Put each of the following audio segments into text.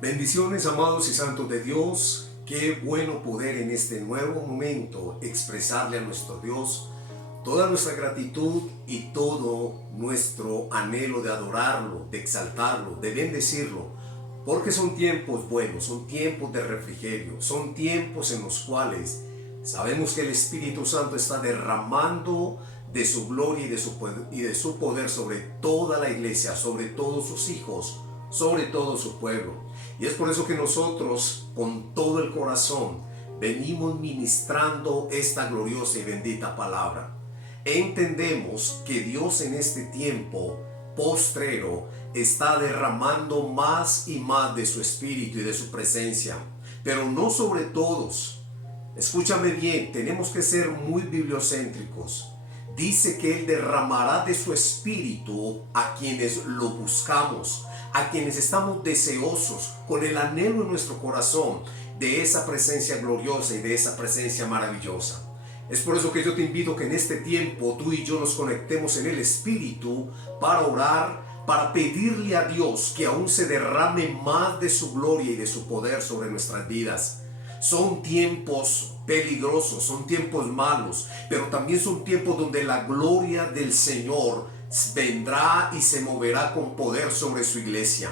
Bendiciones, amados y santos de Dios. Qué bueno poder en este nuevo momento expresarle a nuestro Dios toda nuestra gratitud y todo nuestro anhelo de adorarlo, de exaltarlo, de bendecirlo, porque son tiempos buenos, son tiempos de refrigerio, son tiempos en los cuales sabemos que el Espíritu Santo está derramando de su gloria y de su poder sobre toda la iglesia, sobre todos sus hijos, sobre todo su pueblo. Y es por eso que nosotros, con todo el corazón, venimos ministrando esta gloriosa y bendita palabra. Entendemos que Dios en este tiempo postrero está derramando más y más de su espíritu y de su presencia, pero no sobre todos. Escúchame bien, tenemos que ser muy bibliocéntricos. Dice que Él derramará de su espíritu a quienes lo buscamos, a quienes estamos deseosos, con el anhelo en nuestro corazón de esa presencia gloriosa y de esa presencia maravillosa. Es por eso que yo te invito que en este tiempo tú y yo nos conectemos en el Espíritu para orar, para pedirle a Dios que aún se derrame más de su gloria y de su poder sobre nuestras vidas. Son tiempos peligrosos, son tiempos malos, pero también son tiempos donde la gloria del Señor vendrá y se moverá con poder sobre su iglesia.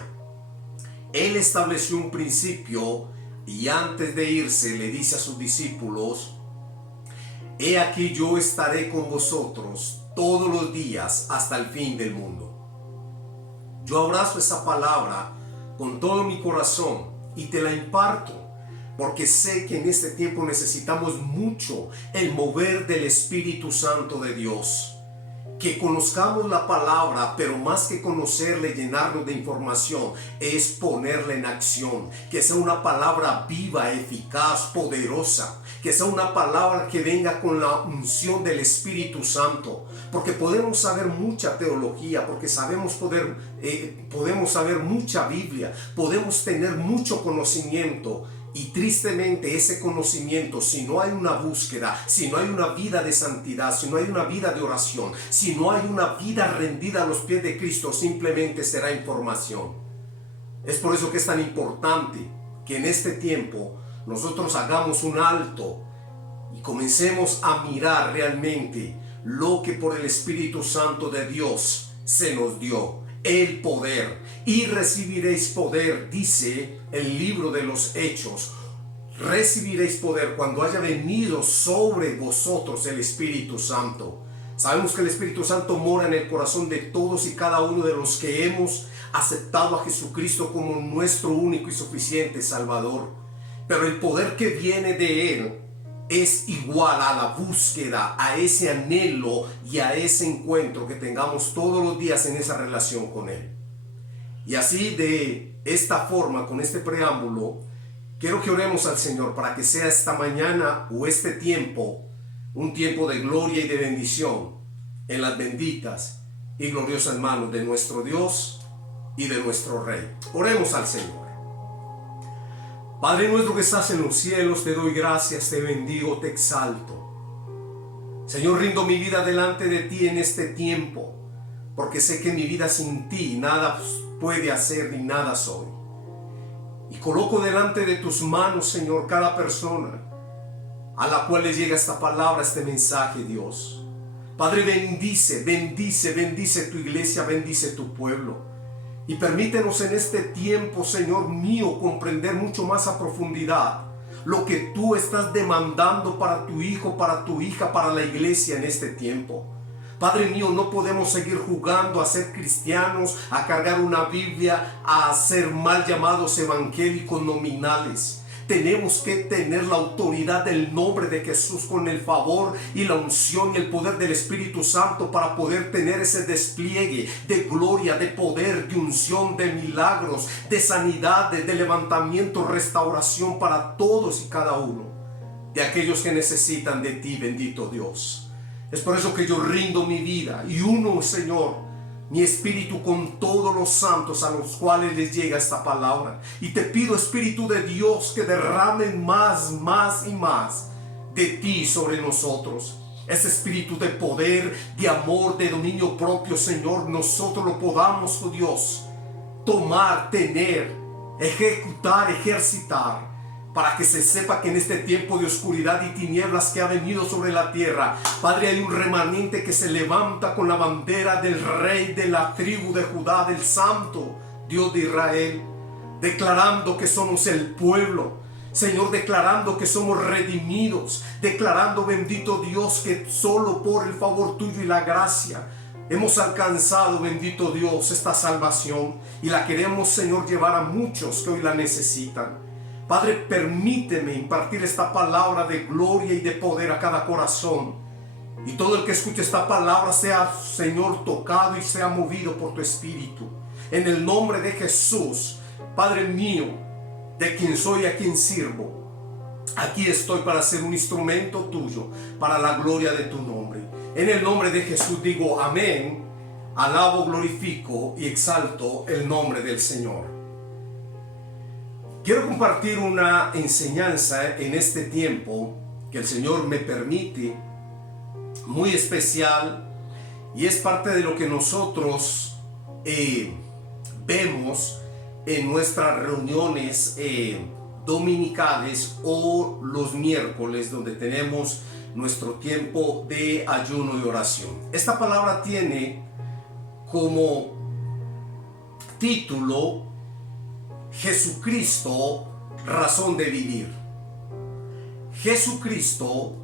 Él estableció un principio y antes de irse le dice a sus discípulos: he aquí yo estaré con vosotros todos los días hasta el fin del mundo. Yo abrazo esa palabra con todo mi corazón y te la imparto, porque sé que en este tiempo necesitamos mucho el mover del Espíritu Santo de Dios. Que conozcamos la palabra, pero más que conocerla y llenarnos de información, es ponerla en acción. Que sea una palabra viva, eficaz, poderosa. Que sea una palabra que venga con la unción del Espíritu Santo. Porque podemos saber mucha teología, porque podemos saber mucha Biblia, podemos tener mucho conocimiento. Y tristemente ese conocimiento, si no hay una búsqueda, si no hay una vida de santidad, si no hay una vida de oración, si no hay una vida rendida a los pies de Cristo, simplemente será información. Es por eso que es tan importante que en este tiempo nosotros hagamos un alto y comencemos a mirar realmente lo que por el Espíritu Santo de Dios se nos dio. El poder, y recibiréis poder, dice el libro de los Hechos. Recibiréis poder cuando haya venido sobre vosotros el Espíritu Santo. Sabemos que el Espíritu Santo mora en el corazón de todos y cada uno de los que hemos aceptado a Jesucristo como nuestro único y suficiente Salvador. Pero el poder que viene de Él es igual a la búsqueda, a ese anhelo y a ese encuentro que tengamos todos los días en esa relación con Él. Y así, de esta forma, con este preámbulo, quiero que oremos al Señor para que sea esta mañana o este tiempo un tiempo de gloria y de bendición en las benditas y gloriosas manos de nuestro Dios y de nuestro Rey. Oremos al Señor. Padre nuestro que estás en los cielos, te doy gracias, te bendigo, te exalto. Señor, rindo mi vida delante de ti en este tiempo, porque sé que mi vida sin ti nada puede hacer ni nada soy. Y coloco delante de tus manos, Señor, cada persona a la cual le llega esta palabra, este mensaje, Dios. Padre, bendice tu iglesia, bendice tu pueblo. Y permítenos en este tiempo, Señor mío, comprender mucho más a profundidad lo que tú estás demandando para tu hijo, para tu hija, para la iglesia en este tiempo. Padre mío, no podemos seguir jugando a ser cristianos, a cargar una Biblia, a ser mal llamados evangélicos nominales. Tenemos que tener la autoridad del nombre de Jesús con el favor y la unción y el poder del Espíritu Santo para poder tener ese despliegue de gloria, de poder, de unción, de milagros, de sanidad, de levantamiento, restauración para todos y cada uno de aquellos que necesitan de ti, bendito Dios. Es por eso que yo rindo mi vida y uno, Señor, mi espíritu con todos los santos a los cuales les llega esta palabra. Y te pido, Espíritu de Dios, que derramen más y más de ti sobre nosotros. Ese espíritu de poder, de amor, de dominio propio, Señor, nosotros lo podamos, oh Dios, tomar, tener ejercitar, para que se sepa que en este tiempo de oscuridad y tinieblas que ha venido sobre la tierra, Padre, hay un remanente que se levanta con la bandera del Rey de la tribu de Judá, del Santo Dios de Israel, declarando que somos el pueblo, Señor, declarando que somos redimidos, declarando, bendito Dios, que solo por el favor tuyo y la gracia hemos alcanzado, bendito Dios, esta salvación, y la queremos, Señor, llevar a muchos que hoy la necesitan. Padre, permíteme impartir esta palabra de gloria y de poder a cada corazón, y todo el que escuche esta palabra sea, Señor, tocado y sea movido por tu Espíritu. En el nombre de Jesús, Padre mío, de quien soy y a quien sirvo, aquí estoy para ser un instrumento tuyo, para la gloria de tu nombre. En el nombre de Jesús digo amén, alabo, glorifico y exalto el nombre del Señor. Quiero compartir una enseñanza en este tiempo que el Señor me permite, muy especial, y es parte de lo que nosotros vemos en nuestras reuniones dominicales o los miércoles, donde tenemos nuestro tiempo de ayuno y oración. Esta palabra tiene como título Jesucristo, razón de vivir. Jesucristo,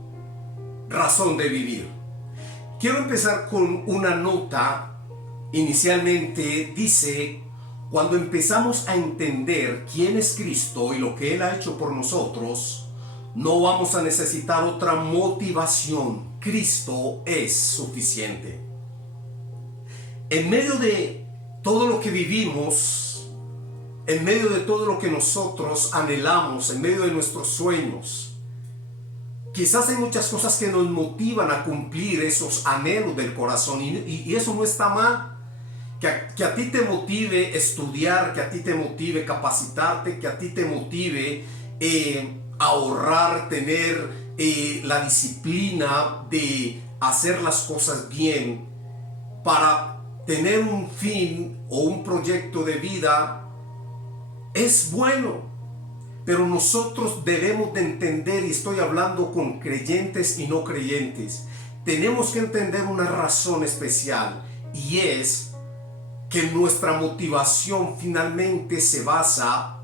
razón de vivir. Quiero empezar con una nota. Inicialmente dice: cuando empezamos a entender quién es Cristo y lo que Él ha hecho por nosotros, no vamos a necesitar otra motivación. Cristo es suficiente. En medio de todo lo que vivimos, en medio de todo lo que nosotros anhelamos, en medio de nuestros sueños, quizás hay muchas cosas que nos motivan a cumplir esos anhelos del corazón, y eso no está mal. Que a ti te motive estudiar, que a ti te motive capacitarte, que a ti te motive ahorrar, tener la disciplina de hacer las cosas bien para tener un fin o un proyecto de vida, es bueno. Pero nosotros debemos de entender, y estoy hablando con creyentes y no creyentes, tenemos que entender una razón especial, y es que nuestra motivación finalmente se basa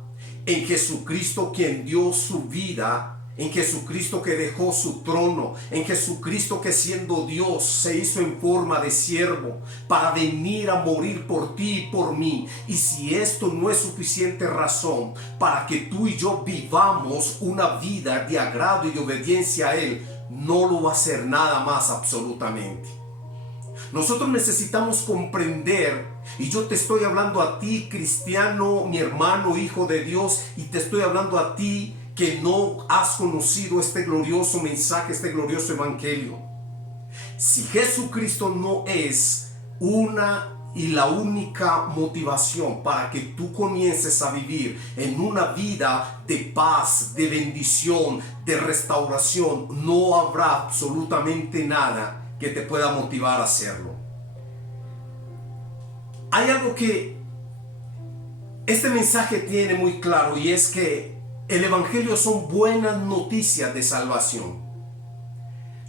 en Jesucristo, quien dio su vida, en Jesucristo que dejó su trono, en Jesucristo que siendo Dios se hizo en forma de siervo para venir a morir por ti y por mí. Y si esto no es suficiente razón para que tú y yo vivamos una vida de agrado y de obediencia a Él, no lo va a hacer nada más absolutamente. Nosotros necesitamos comprender, y yo te estoy hablando a ti, cristiano, mi hermano, hijo de Dios, y te estoy hablando a ti que no has conocido este glorioso mensaje, este glorioso evangelio. Si Jesucristo no es una y la única motivación para que tú comiences a vivir en una vida de paz, de bendición, de restauración, no habrá absolutamente nada que te pueda motivar a hacerlo. Hay algo que este mensaje tiene muy claro, y es que el evangelio son buenas noticias de salvación.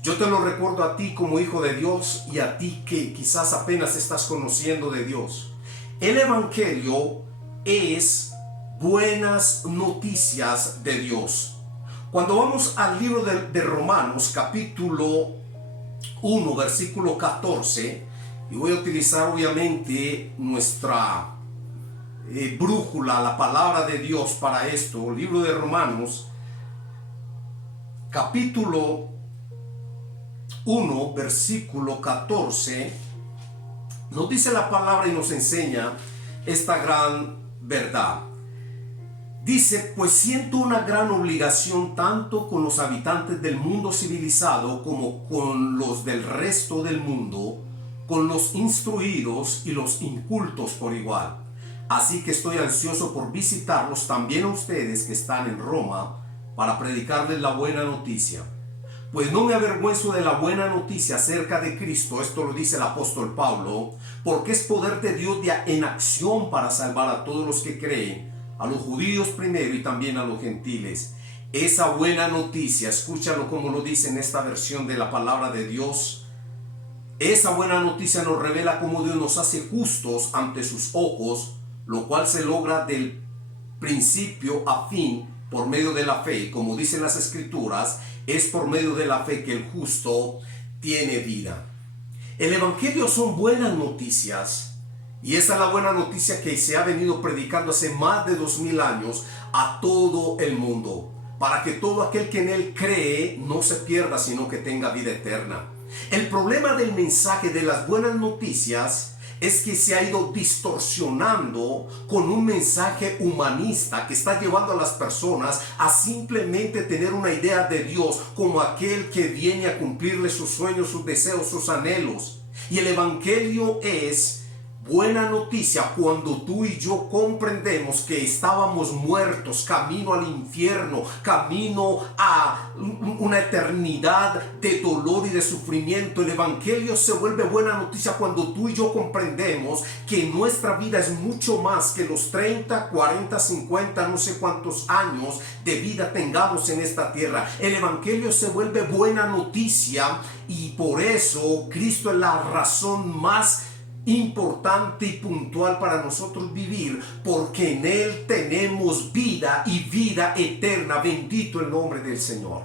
Yo te lo recuerdo a ti como hijo de Dios, y a ti que quizás apenas estás conociendo de Dios. El evangelio es buenas noticias de Dios. Cuando vamos al libro de Romanos, capítulo 1, versículo 14, y voy a utilizar obviamente nuestra brújula, la palabra de Dios para esto. El libro de Romanos, capítulo 1, versículo 14, nos dice la palabra y nos enseña esta gran verdad. Dice: pues siento una gran obligación tanto con los habitantes del mundo civilizado como con los del resto del mundo, con los instruidos y los incultos por igual. Así que estoy ansioso por visitarlos también a ustedes que están en Roma, para predicarles la buena noticia. Pues no me avergüenzo de la buena noticia acerca de Cristo, esto lo dice el apóstol Pablo, porque es poder de Dios en acción para salvar a todos los que creen, a los judíos primero y también a los gentiles. Esa buena noticia, escúchalo como lo dice en esta versión de la palabra de Dios. Esa buena noticia nos revela cómo Dios nos hace justos ante sus ojos, lo cual se logra del principio a fin por medio de la fe. Como dicen las escrituras, es por medio de la fe que el justo tiene vida. El evangelio son buenas noticias, y esta es la buena noticia que se ha venido predicando hace más de 2000 años a todo el mundo, para que todo aquel que en él cree no se pierda, sino que tenga vida eterna. El problema del mensaje de las buenas noticias es que se ha ido distorsionando con un mensaje humanista que está llevando a las personas a simplemente tener una idea de Dios como aquel que viene a cumplirle sus sueños, sus deseos, sus anhelos. Y el evangelio es buena noticia cuando tú y yo comprendemos que estábamos muertos, camino al infierno, camino a una eternidad de dolor y de sufrimiento. El evangelio se vuelve buena noticia cuando tú y yo comprendemos que nuestra vida es mucho más que los 30, 40, 50, no sé cuántos años de vida tengamos en esta tierra. El evangelio se vuelve buena noticia, y por eso Cristo es la razón más importante y puntual para nosotros vivir, porque en Él tenemos vida y vida eterna. Bendito el nombre del Señor.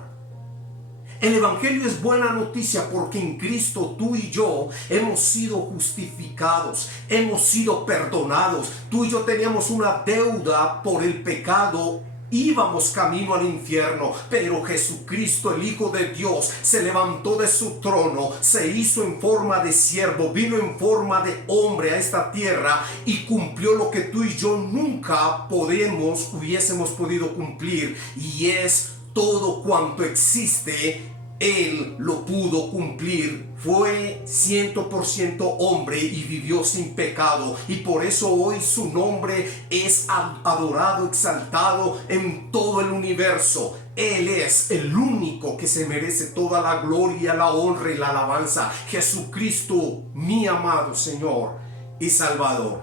El evangelio es buena noticia porque en Cristo tú y yo hemos sido justificados, hemos sido perdonados. Tú y yo teníamos una deuda por el pecado. Íbamos camino al infierno, pero Jesucristo, el Hijo de Dios, se levantó de su trono, se hizo en forma de siervo, vino en forma de hombre a esta tierra y cumplió lo que tú y yo nunca hubiésemos podido cumplir, y es todo cuanto existe. Él lo pudo cumplir. Fue 100% hombre y vivió sin pecado, y por eso hoy su nombre es adorado, exaltado en todo el universo. Él es el único que se merece toda la gloria, la honra y la alabanza. Jesucristo, mi amado Señor y Salvador.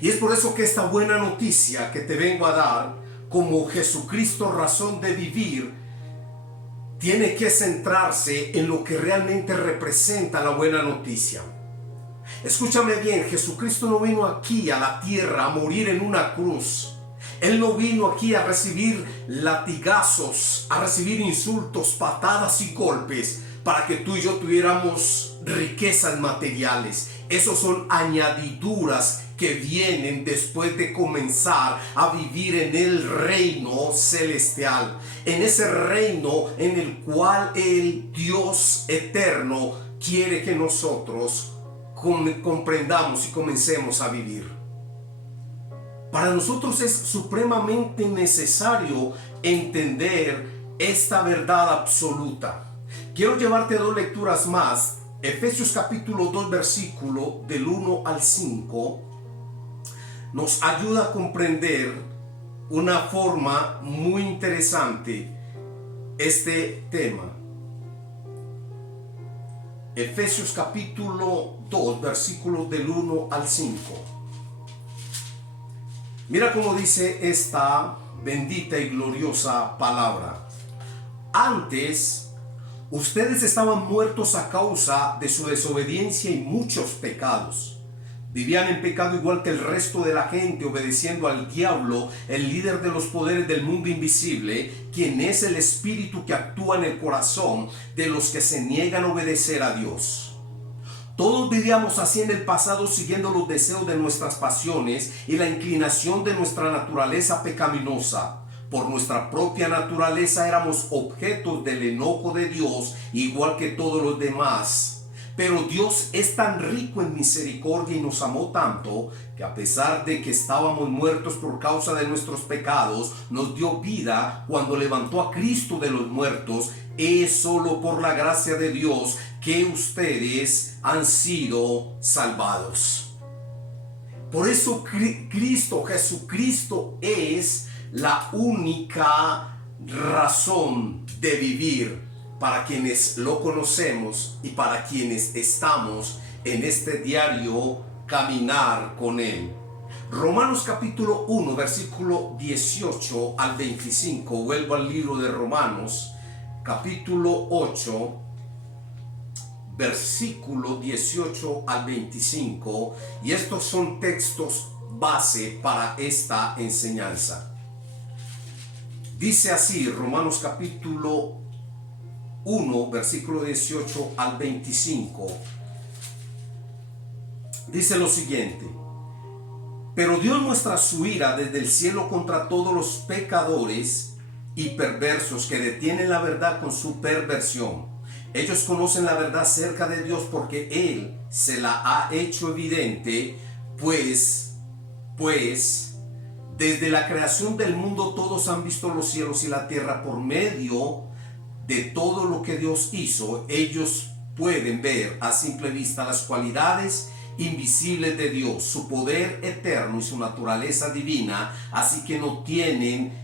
Y es por eso que esta buena noticia que te vengo a dar como Jesucristo razón de vivir tiene que centrarse en lo que realmente representa la buena noticia. Escúchame bien, Jesucristo no vino aquí a la tierra a morir en una cruz. Él no vino aquí a recibir latigazos, a recibir insultos, patadas y golpes para que tú y yo tuviéramos riquezas materiales. Esos son añadiduras que vienen después de comenzar a vivir en el reino celestial, en ese reino en el cual el Dios eterno quiere que nosotros comprendamos y comencemos a vivir. Para nosotros es supremamente necesario entender esta verdad absoluta. Quiero llevarte a dos lecturas más. Efesios capítulo 2 versículo del 1 al 5 nos ayuda a comprender una forma muy interesante este tema. Efesios capítulo 2 versículos del 1 al 5. Mira cómo dice esta bendita y gloriosa palabra. Antes ustedes estaban muertos a causa de su desobediencia y muchos pecados. Vivían en pecado igual que el resto de la gente, obedeciendo al diablo, el líder de los poderes del mundo invisible, quien es el espíritu que actúa en el corazón de los que se niegan a obedecer a Dios. Todos vivíamos así en el pasado, siguiendo los deseos de nuestras pasiones y la inclinación de nuestra naturaleza pecaminosa. Por nuestra propia naturaleza éramos objetos del enojo de Dios, igual que todos los demás. Pero Dios es tan rico en misericordia y nos amó tanto que, a pesar de que estábamos muertos por causa de nuestros pecados, nos dio vida cuando levantó a Cristo de los muertos. Es solo por la gracia de Dios que ustedes han sido salvados. Por eso Jesucristo es la única razón de vivir para quienes lo conocemos y para quienes estamos en este diario caminar con Él. Romanos capítulo 1, versículo 18 al 25. Vuelvo al libro de Romanos, capítulo 8, versículo 18 al 25. Y estos son textos base para esta enseñanza. Dice así, Romanos capítulo 1, versículo 18 al 25. Dice lo siguiente: pero Dios muestra su ira desde el cielo contra todos los pecadores y perversos que detienen la verdad con su perversión. Ellos conocen la verdad acerca de Dios porque Él se la ha hecho evidente, pues desde la creación del mundo todos han visto los cielos y la tierra. Por medio de todo lo que Dios hizo, ellos pueden ver a simple vista las cualidades invisibles de Dios, su poder eterno y su naturaleza divina, así que no tienen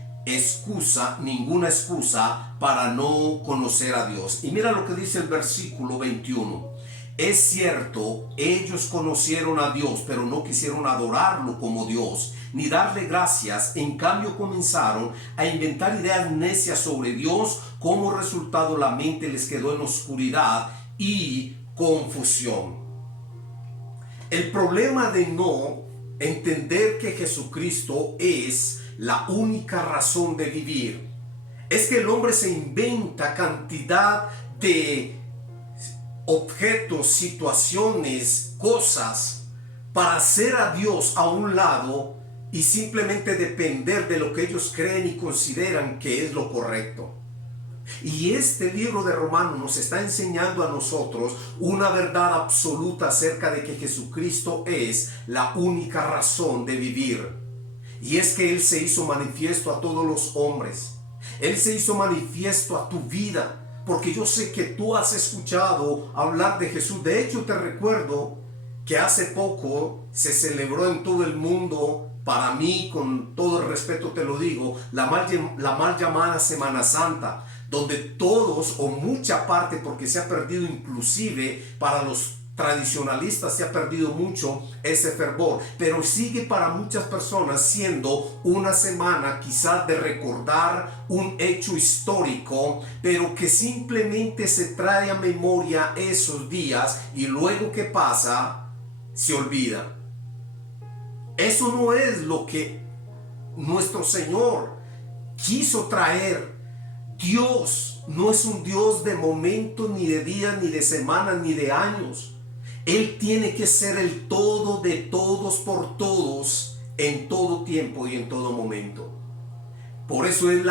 ninguna excusa para no conocer a Dios. Y mira lo que dice el versículo 21. Es cierto, ellos conocieron a Dios, pero no quisieron adorarlo como Dios, ni darle gracias. En cambio comenzaron a inventar ideas necias sobre Dios. Como resultado, la mente les quedó en oscuridad y confusión. El problema de no entender que Jesucristo es la única razón de vivir es que el hombre se inventa cantidad de objetos, situaciones, cosas para hacer a Dios a un lado y simplemente depender de lo que ellos creen y consideran que es lo correcto. Y este libro de Romanos nos está enseñando a nosotros una verdad absoluta acerca de que Jesucristo es la única razón de vivir. Y es que Él se hizo manifiesto a todos los hombres. Él se hizo manifiesto a tu vida. Porque yo sé que tú has escuchado hablar de Jesús. De hecho, te recuerdo que hace poco se celebró en todo el mundo, para mí, con todo el respeto te lo digo, la mal llamada Semana Santa, donde todos o mucha parte, porque se ha perdido, inclusive para los tradicionalistas se ha perdido mucho ese fervor, pero sigue para muchas personas siendo una semana quizás de recordar un hecho histórico, pero que simplemente se trae a memoria esos días y luego que pasa se olvida. Eso no es lo que nuestro Señor quiso traer. Dios no es un Dios de momentos, ni de días, ni de semanas, ni de años. Él tiene que ser el todo de todos por todos, en todo tiempo y en todo momento. Por eso Él es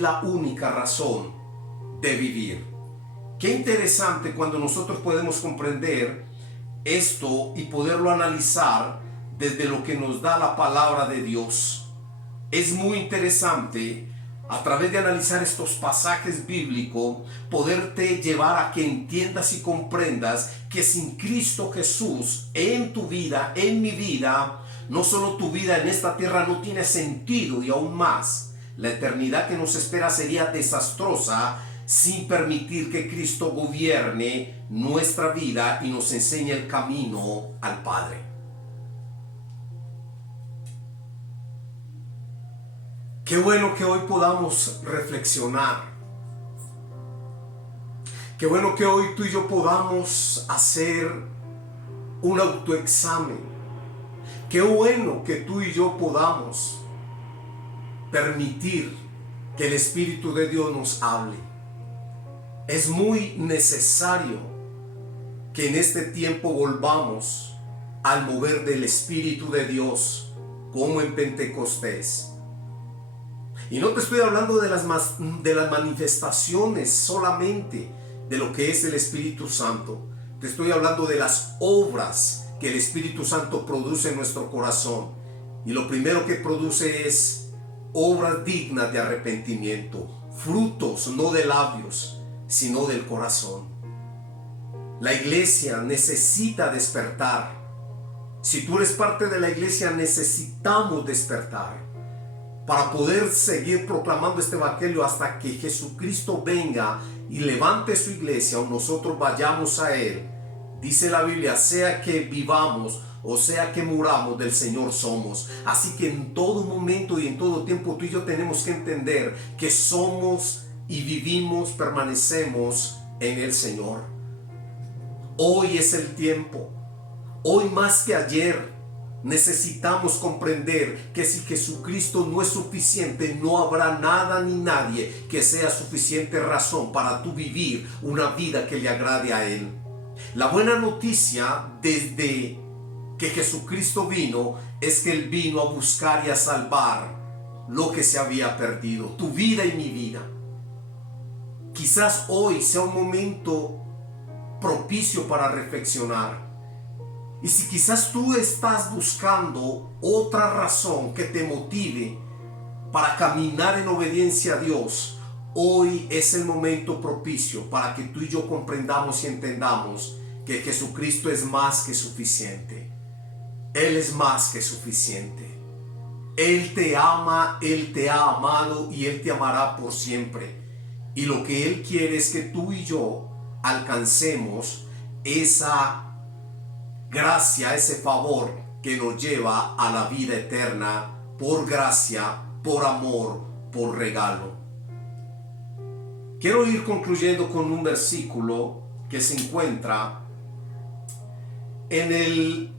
la única razón de vivir. Qué interesante cuando nosotros podemos comprender esto y poderlo analizar desde lo que nos da la palabra de Dios. Es muy interesante, a través de analizar estos pasajes bíblicos, poderte llevar a que entiendas y comprendas que sin Cristo Jesús en tu vida, en mi vida, no solo tu vida en esta tierra no tiene sentido, y aún más, la eternidad que nos espera sería desastrosa sin permitir que Cristo gobierne nuestra vida y nos enseñe el camino al Padre. Qué bueno que hoy podamos reflexionar. Qué bueno que hoy tú y yo podamos hacer un autoexamen. Qué bueno que tú y yo podamos permitir que el Espíritu de Dios nos hable. Es muy necesario que en este tiempo volvamos al mover del Espíritu de Dios como en Pentecostés. Y no te estoy hablando de las manifestaciones solamente de lo que es el Espíritu Santo. Te estoy hablando de las obras que el Espíritu Santo produce en nuestro corazón. Y lo primero que produce es obras dignas de arrepentimiento, frutos no de labios, sino del corazón. La iglesia necesita despertar. Si tú eres parte de la iglesia, necesitamos despertar para poder seguir proclamando este evangelio hasta que Jesucristo venga y levante su iglesia o nosotros vayamos a Él Dice la Biblia, sea que vivamos o sea que muramos, del Señor somos. Así que en todo momento y en todo tiempo tú y yo tenemos que entender que somos y vivimos, permanecemos en el Señor. Hoy es el tiempo. Hoy más que ayer necesitamos comprender que si Jesucristo no es suficiente, no habrá nada ni nadie que sea suficiente razón para tú vivir una vida que le agrade a Él. La buena noticia desde que Jesucristo vino es que Él vino a buscar y a salvar lo que se había perdido, tu vida y mi vida. Quizás hoy sea un momento propicio para reflexionar. Y si quizás tú estás buscando otra razón que te motive para caminar en obediencia a Dios, hoy es el momento propicio para que tú y yo comprendamos y entendamos que Jesucristo es más que suficiente. Él es más que suficiente. Él te ama, Él te ha amado y Él te amará por siempre. Y lo que Él quiere es que tú y yo alcancemos esa gracia, ese favor que nos lleva a la vida eterna por gracia, por amor, por regalo. Quiero ir concluyendo con un versículo que se encuentra en el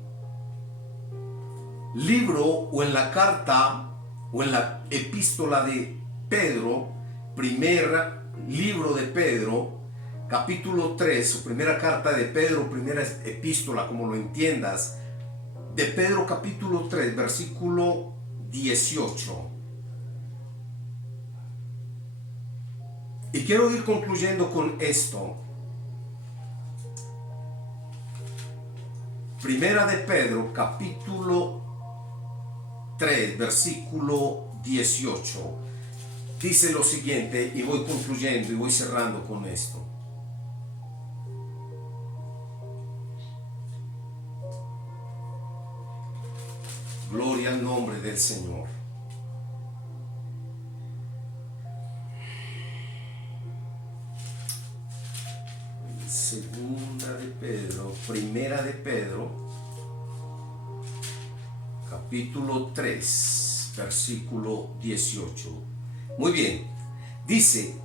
libro o en la carta o en la epístola de Pedro, primer libro de Pedro, capítulo 3, o primera carta de Pedro, primera epístola, como lo entiendas, de Pedro capítulo 3, versículo 18. Y quiero ir concluyendo con esto. Primera de Pedro, capítulo 3, versículo 18. Dice lo siguiente, y voy concluyendo y voy cerrando con esto. Gloria al nombre del Señor. Segunda de Pedro, primera de Pedro, capítulo 3, versículo 18. Muy bien, dice: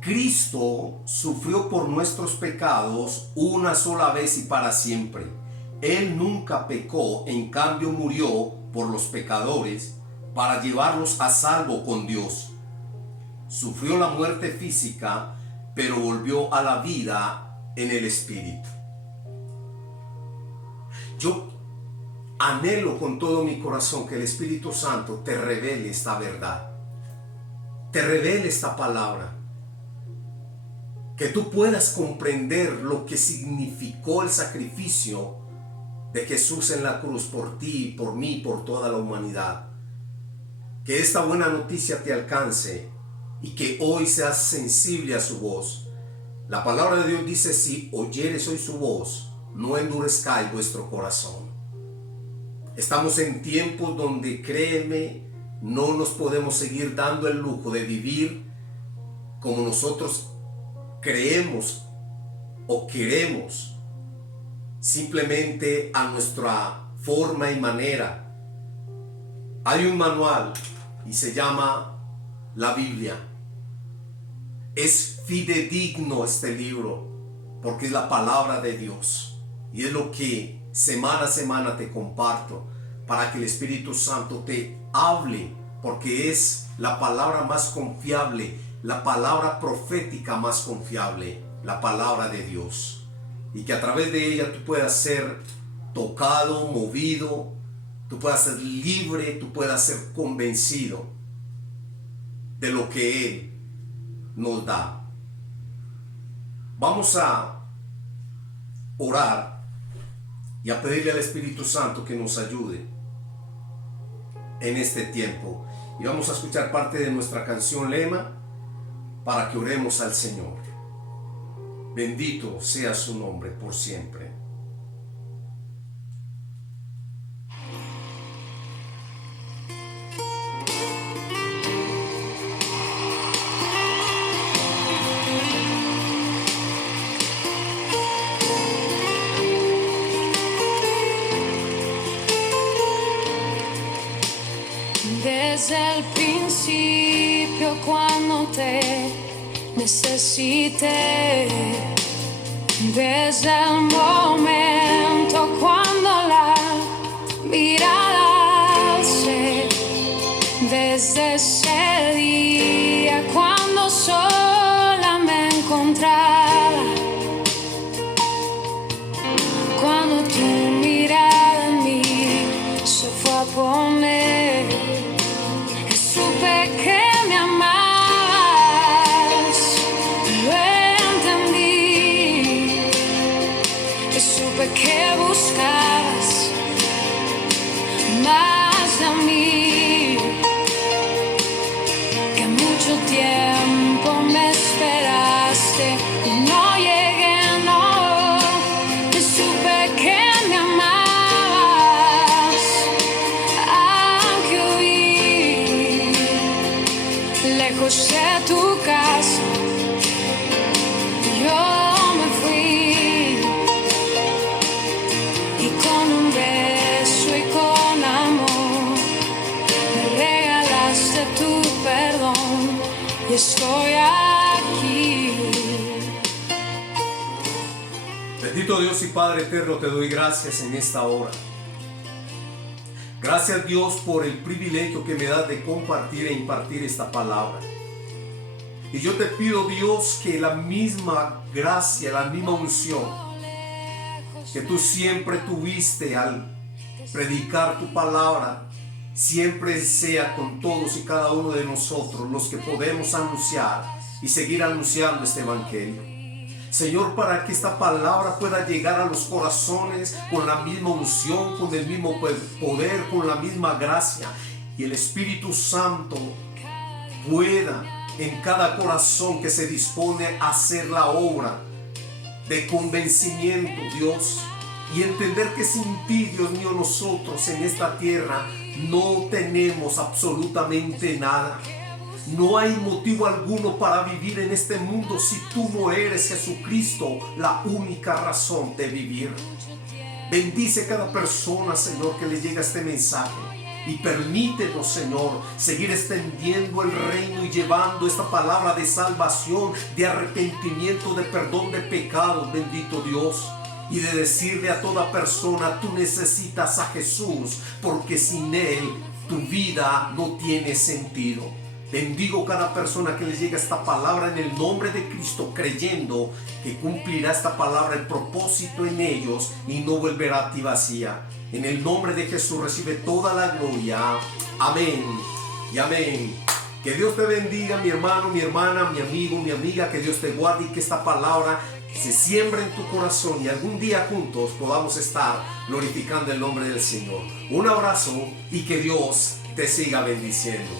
Cristo sufrió por nuestros pecados una sola vez y para siempre. Él nunca pecó, en cambio murió por los pecadores para llevarlos a salvo con Dios. Sufrió la muerte física, pero volvió a la vida en el Espíritu. Yo anhelo con todo mi corazón que el Espíritu Santo te revele esta verdad, te revele esta palabra, que tú puedas comprender lo que significó el sacrificio de Jesús en la cruz por ti, por mí, por toda la humanidad. Que esta buena noticia te alcance y que hoy seas sensible a su voz. La palabra de Dios dice: si oyeres hoy su voz, no endurezcáis vuestro corazón. Estamos en tiempos donde, créeme, no nos podemos seguir dando el lujo de vivir como nosotros creemos o queremos, simplemente a nuestra forma y manera. Hay un manual y se llama la Biblia. Es fidedigno este libro porque es la palabra de Dios y es lo que semana a semana te comparto para que el Espíritu Santo te hable, porque es la palabra más confiable, la palabra profética más confiable, la palabra de Dios. Y que a través de ella tú puedas ser tocado, movido, tú puedas ser libre, tú puedas ser convencido de lo que Él nos da. Vamos a orar y a pedirle al Espíritu Santo que nos ayude en este tiempo. Y vamos a escuchar parte de nuestra canción lema para que oremos al Señor. Bendito sea su nombre por siempre. desde el principio cuando te necesité, desde el momento cuando la mirada alcé, desde ese día cuando sola me encontraba, cuando tu mirada en mí se fue a poner, supe que me amabas, lo entendí, supe que buscabas más de mí, que mucho tiempo me esperaste y no llegué, no, supe que me amabas, aunque huí lejos de tu casa, yo me fui y con un beso y con amor me regalaste tu perdón y estoy aquí. Bendito Dios y Padre eterno, te doy gracias en esta hora. Gracias, Dios, por el privilegio que me das de compartir e impartir esta palabra. Y yo te pido, Dios, que la misma gracia, la misma unción que tú siempre tuviste al predicar tu palabra, siempre sea con todos y cada uno de nosotros, los que podemos anunciar y seguir anunciando este evangelio. Señor, para que esta palabra pueda llegar a los corazones con la misma unción, con el mismo poder, con la misma gracia, y el Espíritu Santo pueda en cada corazón que se dispone a hacer la obra de convencimiento, Dios, y entender que sin ti, Dios mío, nosotros en esta tierra no tenemos absolutamente nada. No hay motivo alguno para vivir en este mundo si tú no eres, Jesucristo, la única razón de vivir. Bendice cada persona, Señor, que le llega este mensaje, y permítenos, Señor, seguir extendiendo el reino y llevando esta palabra de salvación, de arrepentimiento, de perdón de pecados, bendito Dios, y de decirle a toda persona: tú necesitas a Jesús, porque sin Él tu vida no tiene sentido. Bendigo cada persona que les llega esta palabra en el nombre de Cristo, creyendo que cumplirá esta palabra el propósito en ellos y no volverá a ti vacía. En el nombre de Jesús recibe toda la gloria. Amén y amén. Que Dios te bendiga, mi hermano, mi hermana, mi amigo, mi amiga. Que Dios te guarde y que esta palabra se siembre en tu corazón y algún día juntos podamos estar glorificando el nombre del Señor. Un abrazo y que Dios te siga bendiciendo.